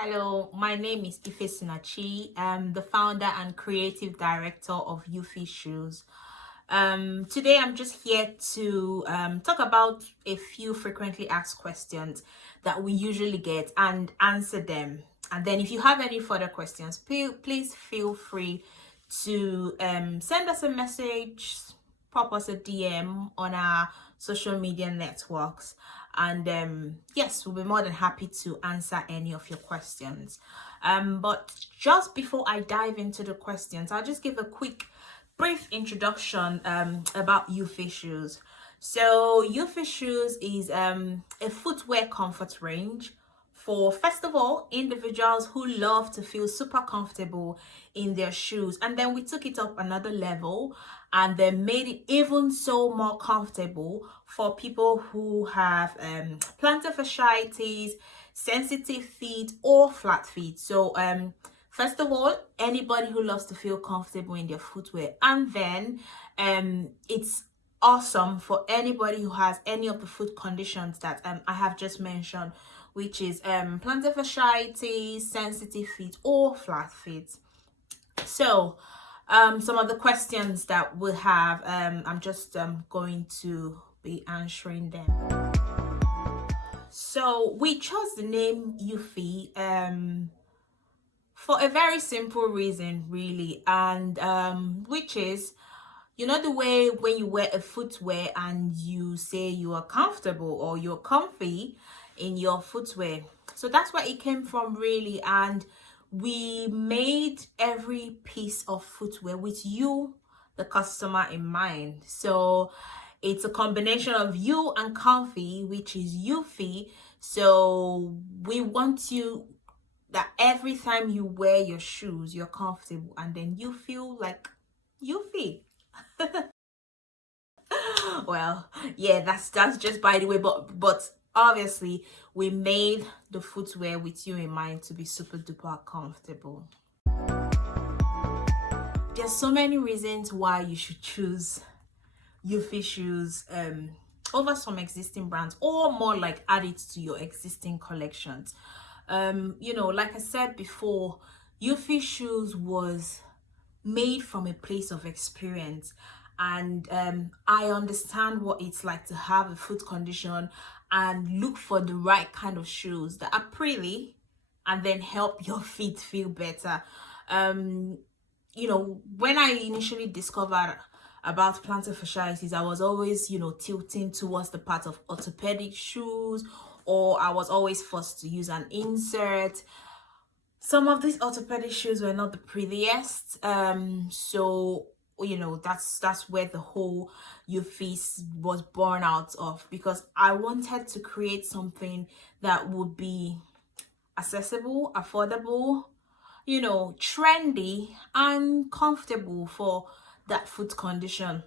Hello, my name is Uufey. I'm the founder and creative director of Uufey Shoes. Today I'm just here to talk about a few frequently asked questions that we usually get and answer them. And then if you have any further questions, please feel free to send us a message, pop us a DM on our social media networks. And yes, we'll be more than happy to answer any of your questions. But just before I dive into the questions, I'll just give a quick brief introduction about Uufey Shoes. So Uufey Shoes is a footwear comfort range for, first of all, individuals who love to feel super comfortable in their shoes. And then we took it up another level and then made it even so more comfortable for people who have plantar fasciitis, sensitive feet, or flat feet. So first of all, anybody who loves to feel comfortable in their footwear. And then it's awesome for anybody who has any of the foot conditions that I have just mentioned, which is plantar fasciitis, sensitive feet, or flat feet. So some of the questions that we'll have, I'm just going to be answering them. So we chose the name Uufey for a very simple reason, really, and which is, you know, the way when you wear a footwear and you say you are comfortable or you're comfy in your footwear. So that's where it came from, really. And we made every piece of footwear with you, the customer, in mind. So it's a combination of you and comfy, which is Uufey. So we want you that every time you wear your shoes, you're comfortable and then you feel like Uufey. Well, yeah, that's just by the way, but obviously we made the footwear with you in mind to be super duper comfortable. There's so many reasons why you should choose Uufey shoes over some existing brands, or more like add it to your existing collections. You know, like I said before, Uufey shoes was made from a place of experience, and I understand what it's like to have a foot condition and look for the right kind of shoes that are pretty and then help your feet feel better. You know, when I initially discovered about plantar fasciitis, I was always, you know, tilting towards the part of orthopedic shoes, or I was always forced to use an insert. Some of these orthopedic shoes were not the prettiest, so you know, that's where the whole Uufey was born out of, because I wanted to create something that would be accessible, affordable, you know, trendy and comfortable for that foot condition.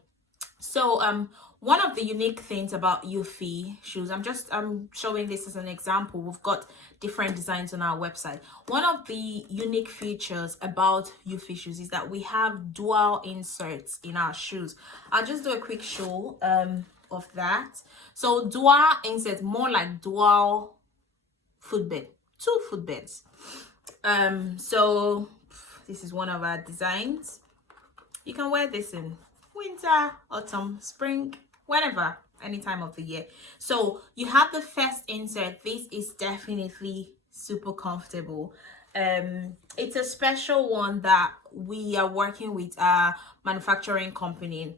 So one of the unique things about Uufey shoes, I'm showing this as an example. We've got different designs on our website. One of the unique features about Uufey shoes is that we have dual inserts in our shoes. I'll just do a quick show of that. So dual inserts, more like dual footbed, 2 footbeds. So this is one of our designs. You can wear this in winter, autumn, spring, whenever, any time of the year. So you have the first insert. This is definitely super comfortable. It's a special one that we are working with our manufacturing company.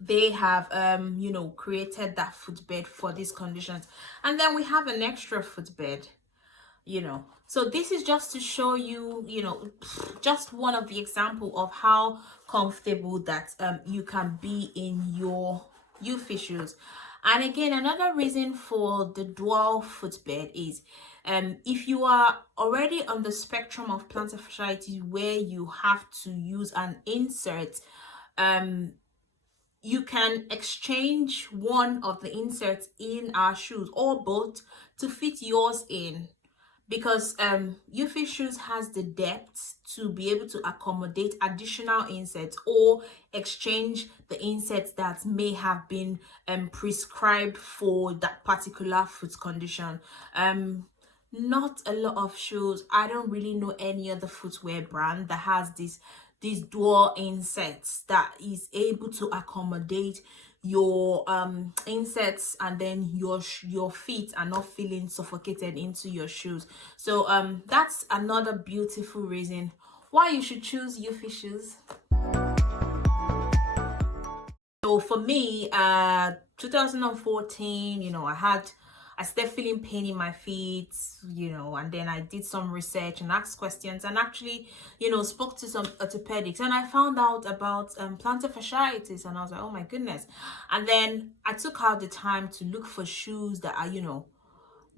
They have you know, created that footbed for these conditions, and then we have an extra footbed, you know. So this is just to show you, you know, just one of the example of how comfortable that you can be in your Uufey shoes. And again, another reason for the dual footbed is if you are already on the spectrum of plantar fasciitis where you have to use an insert, you can exchange one of the inserts in our shoes or both to fit yours in, because Uufey shoes has the depth to be able to accommodate additional inserts or exchange the inserts that may have been prescribed for that particular foot condition. not a lot of shoes. I don't really know any other footwear brand that has these dual insets that is able to accommodate your insets, and then your feet are not feeling suffocated into your shoes. So that's another beautiful reason why you should choose Uufey shoes. So for me, 2014, I started feeling pain in my feet, and then I did some research and asked questions, and actually, spoke to some orthopedics, and I found out about plantar fasciitis, and I was like, oh my goodness. And then I took out the time to look for shoes that are,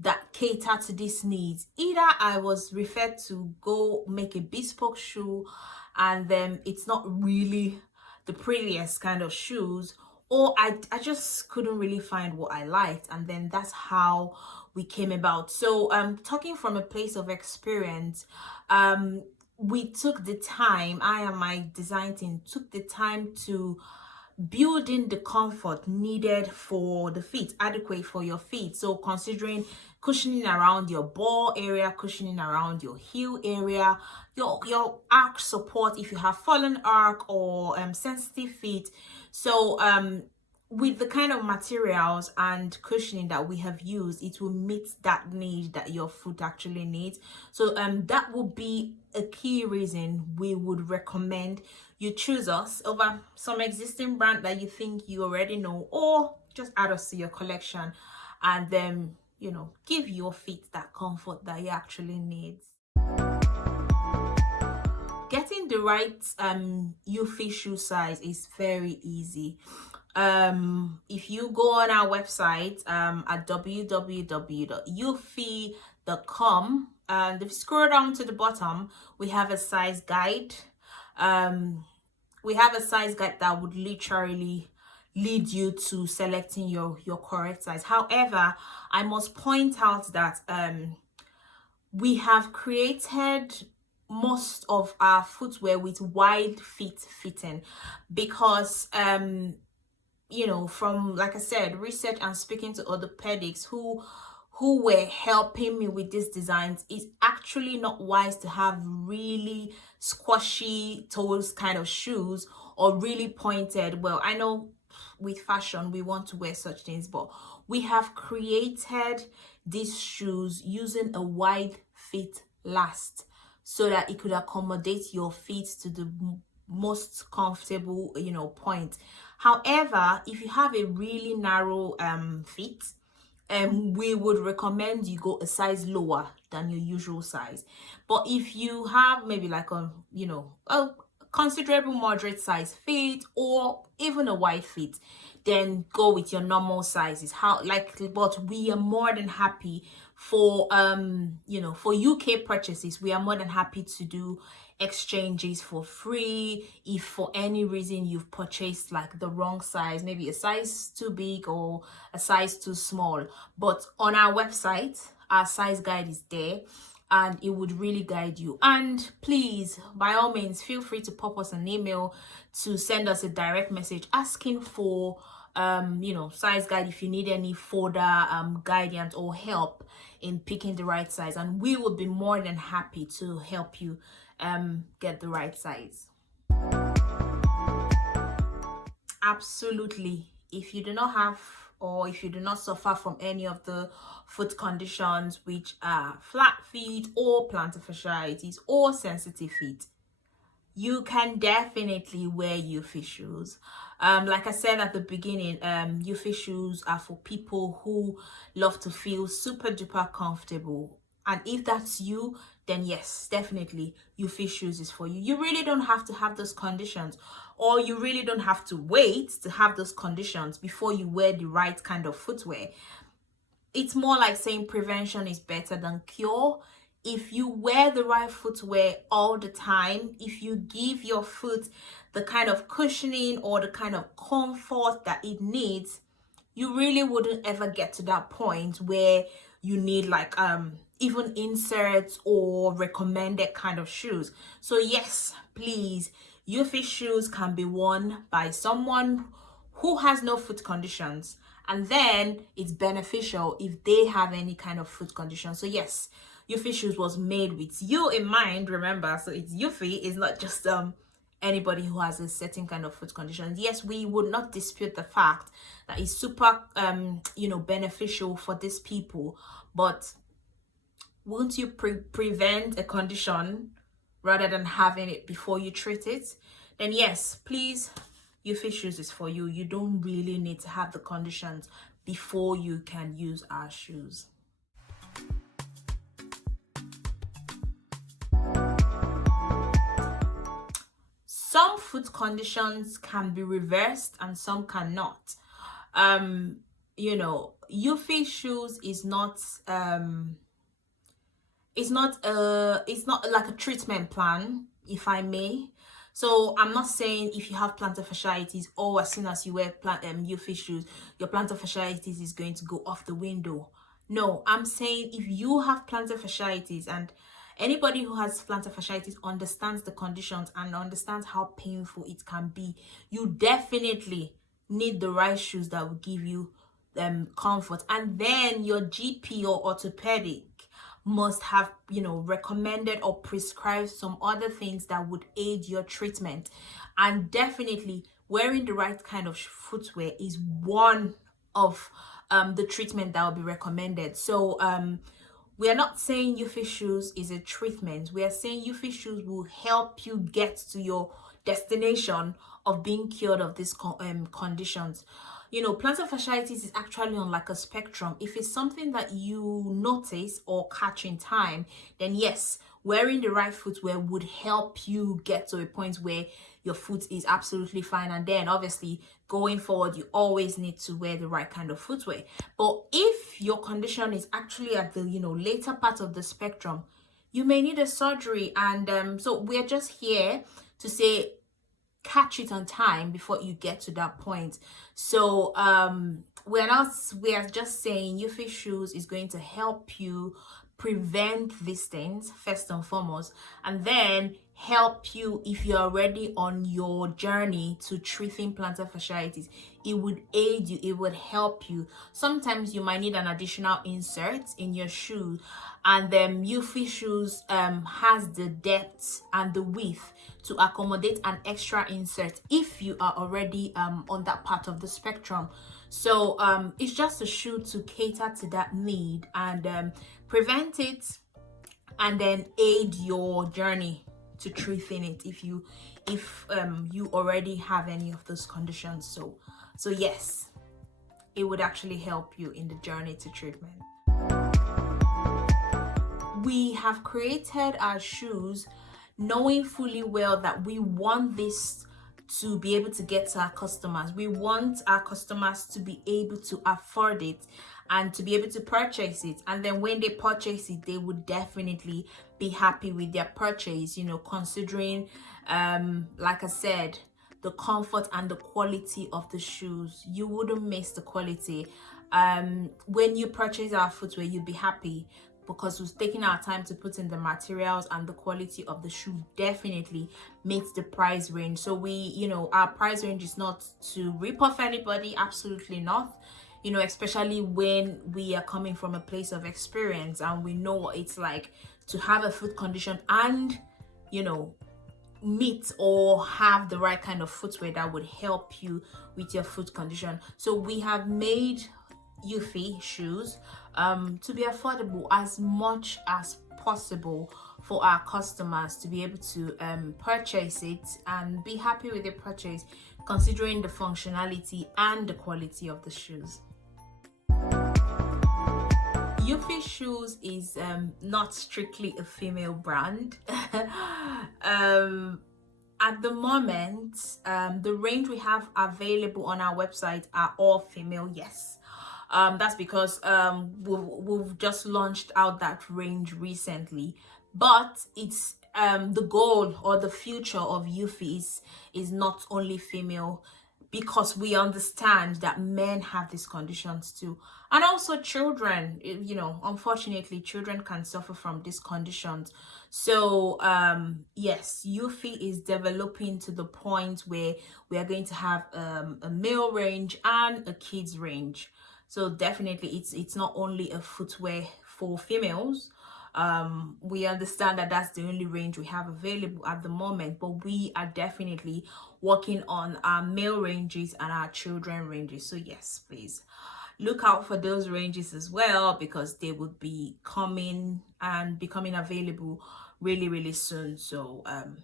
that cater to these needs. Either I was referred to go make a bespoke shoe, and then it's not really the prettiest kind of shoes, or I just couldn't really find what I liked, and then that's how we came about. So talking from a place of experience, we took the time, I and my design team took the time to building the comfort needed for the feet, adequate for your feet. So considering cushioning around your ball area, cushioning around your heel area, your arch support if you have fallen arc or sensitive feet. So with the kind of materials and cushioning that we have used, it will meet that need that your foot actually needs. So that will be a key reason we would recommend you choose us over some existing brand that you think you already know, or just add us to your collection, and then give your feet that comfort that you actually need. Getting the right Uufey shoe size is very easy. If you go on our website at www.uufey.com, and if you scroll down to the bottom, we have a size guide. We have a size guide that would literally lead you to selecting your correct size. However, I must point out that we have created most of our footwear with wide feet fitting, because from, like I said, research and speaking to orthopedics who were helping me with these designs, it's actually not wise to have really squashy toes kind of shoes, or really pointed. Well, I know with fashion we want to wear such things, but we have created these shoes using a wide fit last, so that it could accommodate your feet to the most comfortable point. However, if you have a really narrow feet, we would recommend you go a size lower than your usual size. But if you have maybe like a considerable moderate size feet, or even a wide feet, then go with your normal sizes. But we are more than happy for for UK purchases. We are more than happy to do exchanges for free if for any reason you've purchased like the wrong size, maybe a size too big or a size too small. But on our website, our size guide is there, and it would really guide you. And please, by all means, feel free to pop us an email, to send us a direct message asking for size guide if you need any further guidance or help in picking the right size, and we will be more than happy to help you get the right size. Absolutely. If you do not have, or if you do not suffer from any of the foot conditions, which are flat feet or plantar fasciitis or sensitive feet, you can definitely wear Uufey shoes. Like I said at the beginning, Uufey shoes are for people who love to feel super duper comfortable. And if that's you, then yes, definitely Uufey shoes is for you. You really don't have to have those conditions, or you really don't have to wait to have those conditions before you wear the right kind of footwear. It's more like saying prevention is better than cure. If you wear the right footwear all the time, if you give your foot the kind of cushioning or the kind of comfort that it needs, you really wouldn't ever get to that point where you need like even inserts or recommended kind of shoes. So yes, please, Uufey shoes can be worn by someone who has no foot conditions and then it's beneficial if they have any kind of foot condition. So yes, Uufey shoes was made with you in mind, remember. So it's Uufey, it's not just anybody who has a certain kind of foot condition. Yes, we would not dispute the fact that it's super beneficial for these people, but won't you prevent a condition rather than having it before you treat it? Then yes, please, Uufey shoes is for you. You don't really need to have the conditions before you can use our shoes. Some foot conditions can be reversed and some cannot. Uufey shoes is not it's not like a treatment plan, if I may. So I'm not saying if you have plantar fasciitis, or as soon as you wear Uufey shoes, your plantar fasciitis is going to go off the window. No, I'm saying if you have plantar fasciitis, and anybody who has plantar fasciitis understands the conditions and understands how painful it can be, you definitely need the right shoes that will give you comfort. And then your GP or orthopedic must have recommended or prescribed some other things that would aid your treatment. And definitely wearing the right kind of footwear is one of the treatment that will be recommended. So we are not saying Uufey shoes is a treatment. We are saying Uufey shoes will help you get to your destination of being cured of these conditions. Plantar fasciitis is actually on like a spectrum. If it's something that you notice or catch in time, then yes, wearing the right footwear would help you get to a point where your foot is absolutely fine. And then obviously going forward, you always need to wear the right kind of footwear. But if your condition is actually at the later part of the spectrum, you may need a surgery. And so we're just here to say, catch it on time before you get to that point. So we are just saying Uufey shoes is going to help you prevent these things first and foremost, and then help you if you're already on your journey to treating plantar fasciitis. It would aid you, it would help you. Sometimes you might need an additional insert in your shoe, and then Uufey shoes has the depth and the width to accommodate an extra insert if you are already on that part of the spectrum. So it's just a shoe to cater to that need and prevent it, and then aid your journey to treating it if you already have any of those conditions. So yes, it would actually help you in the journey to treatment. We have created our shoes knowing fully well that we want this to be able to get to our customers. We want our customers to be able to afford it and to be able to purchase it. And then when they purchase it, they would definitely be happy with their purchase, considering, like I said, the comfort and the quality of the shoes. You wouldn't miss the quality. When you purchase our footwear, you'd be happy, because we've taken our time to put in the materials, and the quality of the shoe definitely meets the price range. So our price range is not to rip off anybody, absolutely not. Especially when we are coming from a place of experience and we know what it's like to have a foot condition and meet or have the right kind of footwear that would help you with your foot condition. So we have made Uufey shoes to be affordable as much as possible for our customers to be able to purchase it and be happy with the purchase, considering the functionality and the quality of the shoes. Uufey shoes is not strictly a female brand. At the moment, the range we have available on our website are all female, yes. That's because we've just launched out that range recently, but it's the goal or the future of Uufey is not only female. because we understand that men have these conditions too. And also children, unfortunately, children can suffer from these conditions. So yes, Uufey is developing to the point where we are going to have a male range and a kids range. So definitely it's not only a footwear for females. We understand that that's the only range we have available at the moment, but we are definitely working on our male ranges and our children ranges. So yes, please look out for those ranges as well, because they would be coming and becoming available really soon. So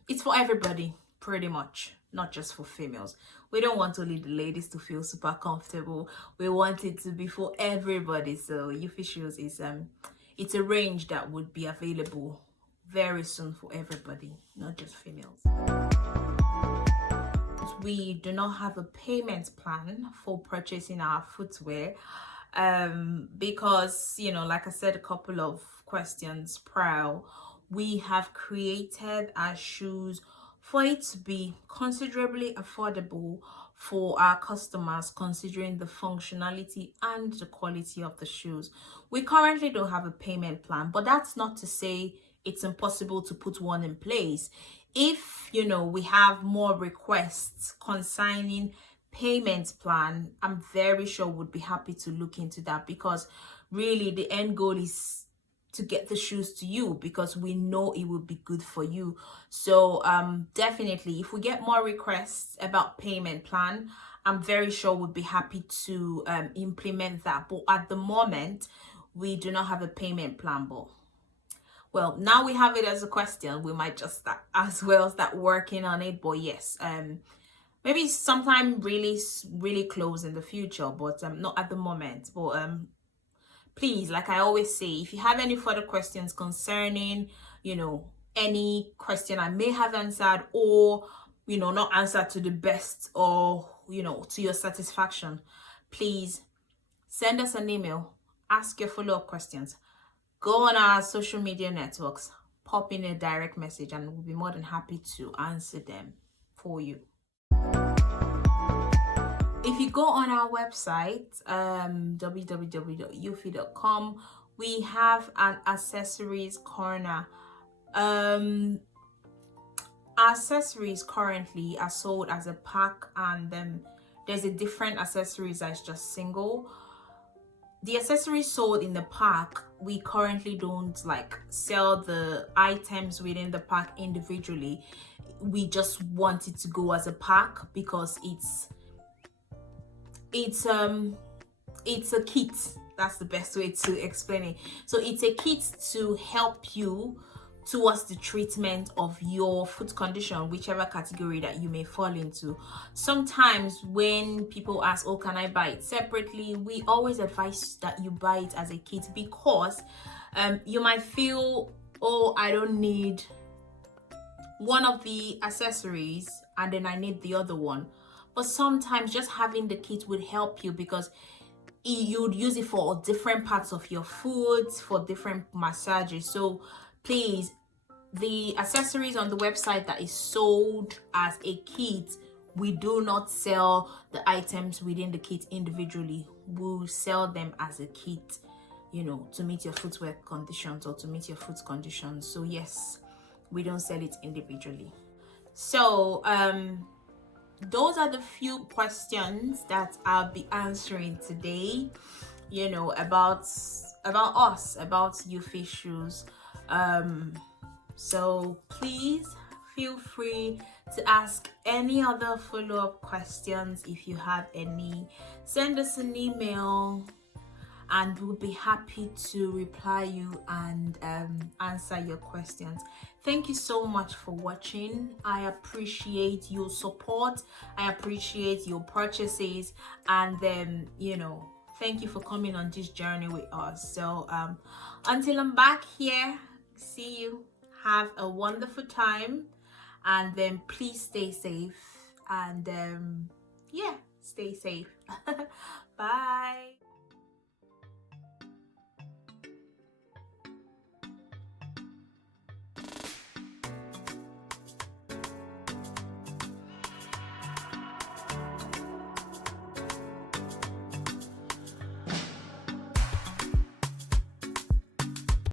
it's for everybody pretty much, not just for females. We don't want only the ladies to feel super comfortable. We want it to be for everybody. So Uufey shoes is it's a range that would be available very soon for everybody, not just females. We do not have a payment plan for purchasing our footwear because, like I said a couple of questions prior, we have created our shoes for it to be considerably affordable for our customers, considering the functionality and the quality of the shoes. We currently don't have a payment plan, but that's not to say it's impossible to put one in place. If we have more requests concerning payment plan, I'm very sure would be happy to look into that, because really the end goal is to get the shoes to you, because we know it will be good for you. So definitely, if we get more requests about payment plan, I'm very sure we'll be happy to implement that. But at the moment, we do not have a payment plan. But well, now we have it as a question, we might just start working on it. But yes, maybe sometime really close in the future, but not at the moment. But please, like I always say, if you have any further questions concerning, any question I may have answered, or, not answered to the best, or, to your satisfaction, please send us an email, ask your follow-up questions, go on our social media networks, pop in a direct message, and we'll be more than happy to answer them for you. If you go on our website, www.uufey.com, we have an accessories corner. Accessories currently are sold as a pack, and there's a different accessories that's just single. The accessories sold in the pack, we currently don't sell the items within the pack individually. We just want it to go as a pack, because it's a kit. That's the best way to explain it. So it's a kit to help you towards the treatment of your foot condition, whichever category that you may fall into. Sometimes when people ask, oh, can I buy it separately, we always advise that you buy it as a kit, because you might feel, oh, I don't need one of the accessories and then I need the other one. But sometimes just having the kit would help you, because you'd use it for different parts of your foot, for different massages. So please, the accessories on the website that is sold as a kit, we do not sell the items within the kit individually. We'll sell them as a kit, to meet your footwear conditions or to meet your foot conditions. So yes, we don't sell it individually. So those are the few questions that I'll be answering today, about us, about Uufey shoes. So please feel free to ask any other follow-up questions. If you have any, send us an email and we'll be happy to reply you and answer your questions. Thank you so much for watching. I appreciate your support. I appreciate your purchases, and then thank you for coming on this journey with us. So until I'm back here, see you. Have a wonderful time, and then please stay safe, and stay safe. Bye.